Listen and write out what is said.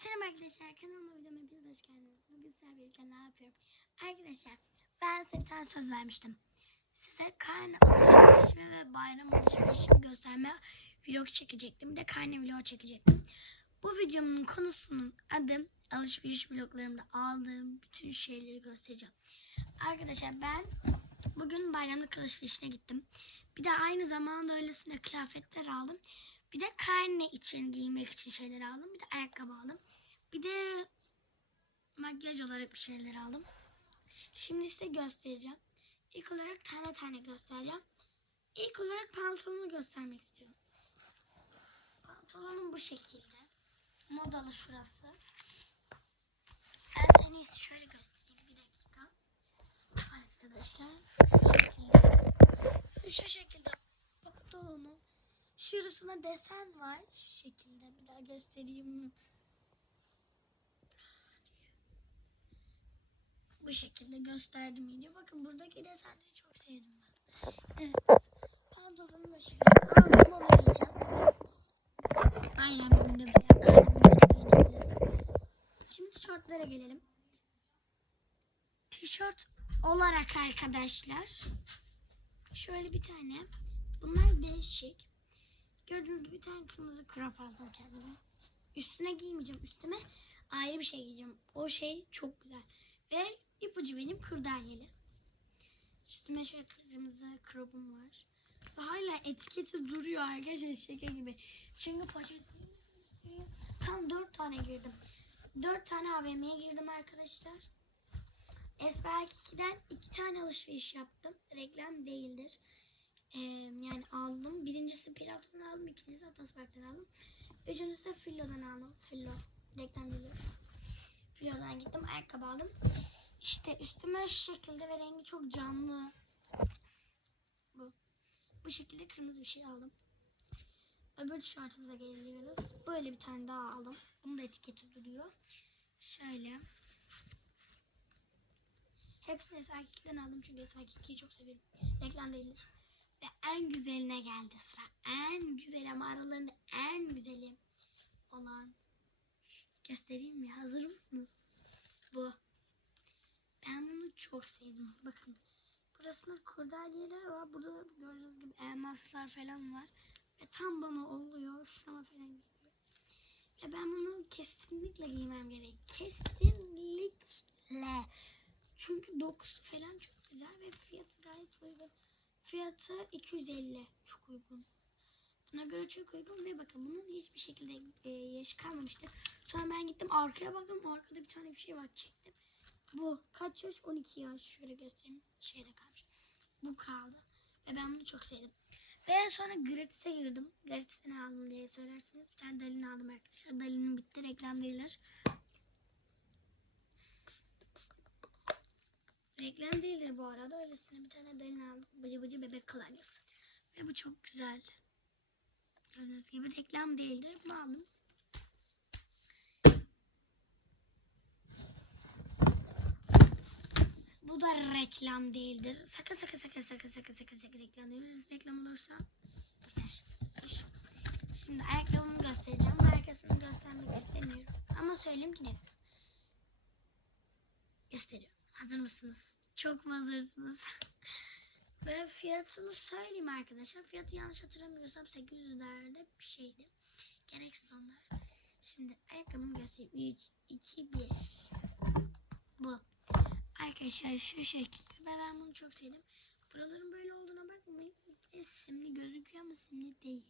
Selam arkadaşlar kanalıma videoma hepiniz hoş geldiniz. Bugün sizlerle birlikte ne yapıyorum? Arkadaşlar ben size bir tane söz vermiştim. Size karne alışverişimi ve bayram alışverişimi gösterme vlog çekecektim. Bir de karne vlog çekecektim. Bu videomun konusunun adı alışveriş vloglarımda aldığım bütün şeyleri göstereceğim. Arkadaşlar ben bugün bayramlık alışverişine gittim. Bir de aynı zamanda öylesine kıyafetler aldım. Bir de karne için giymek için şeyler aldım. Bir de ayakkabı aldım. Bir de makyaj olarak bir şeyler aldım. Şimdi size göstereceğim. İlk olarak tane tane göstereceğim. İlk olarak pantolonumu göstermek istiyorum. Pantolonum bu şekilde. Modalı şurası. Ben seni şöyle göstereyim bir dakika. Arkadaşlar şu şekilde. Şu şekilde pantolonu. Şurasına desen var. Şu şekilde bir daha göstereyim. Bu şekilde gösterdim iyice. Bakın buradaki desenleri çok sevdim ben. Evet. Pantolonu bu şekilde. Bayram gününde veya karnı gününde giyinebilirim. Şimdi tişörtlere gelelim. Tişört olarak arkadaşlar. Şöyle bir tane. Bunlar değişik. Gördüğünüz gibi bir tane kırmızı crop aldım kendime. Üstüne giymeyeceğim. Üstüme ayrı bir şey giyeceğim. O şey çok güzel. Ve ipucu benim kırdalyeli. Üstüme şöyle kırmızı crop'um var. Ve hala etiketi duruyor arkadaşlar şaka gibi. Çünkü poşet tam dört tane girdim. Dört tane AVM'ye girdim arkadaşlar. Esberk 2'den iki tane alışveriş yaptım. Reklam değildir. Yani aldım. Birincisi Pilat'tan aldım. ikincisi Ataspark'tan aldım. Üçüncüsü de Fillo'dan aldım. Fillo. Reklam değil. Fillo'dan gittim. Ayakkabı aldım. İşte üstüme şu şekilde ve rengi çok canlı. Bu. Bu şekilde kırmızı bir şey aldım. Öbür tişörtümüze geliyoruz. Böyle bir tane daha aldım. Bunun da etiketi duruyor. Şöyle. Hepsini Esmer aldım çünkü Esmer çok severim. Reklam değildir. Ve en güzeline geldi sıra. En güzel ama aralarında en güzeli olan. Göstereyim mi? Hazır mısınız? Bu. Ben bunu çok sevdim. Bakın. Burasında kurdaliyeler var. Burada gördüğünüz gibi elmaslar falan var. Ve tam bana oluyor. Şuna falan geliyor. Ve ben bunu kesinlikle giymem gerek. Kesinlikle. Çünkü dokusu falan çok güzel ve fiyatı gayet uygun. Fiyatı 250. Çok uygun. Buna göre çok uygun ve bakın bunun hiçbir şekilde e, yaşı kalmamıştı. Sonra ben gittim arkaya baktım. Arkada bir tane bir şey var. Çektim. Bu kaç yaş? 12 yaş. Şöyle göstereyim. Şeyde kalmış. Bu kaldı. Ve ben bunu çok sevdim. Ve sonra gratis'e girdim. Gratis'e aldım diye söylersiniz. Bir tane Dalin aldım arkadaşlar. Dalin'in bitti. Reklam değiller. Reklam değildir bu arada. Öylesine bir tane Dalin aldım. Bıcı bıcı bebek kolonyası. Ve bu çok güzel. Gördüğünüz gibi reklam değildir. Bunu aldım. Bu da reklam değildir. Sakın sakın sakın sakın sakın sakın sakın reklam değildir. Reklam olursa biter. Şimdi ayakkabımı göstereceğim. Markasını göstermek istemiyorum. Ama söyleyeyim ki ne? Gösteriyorum. Hazır mısınız? Çok mu hazırsınız? Ve fiyatını söyleyeyim arkadaşlar. Fiyatı yanlış hatırlamıyorsam 800'lerde bir şeydi. Gereksiz onlar. Şimdi ayakkabımı göstereyim. 3, 2, 1. Bu. Arkadaşlar şu şekilde. Ve ben bunu çok sevdim. Buraların böyle olduğuna bakmayın. Bir gözüküyor ama simli değil.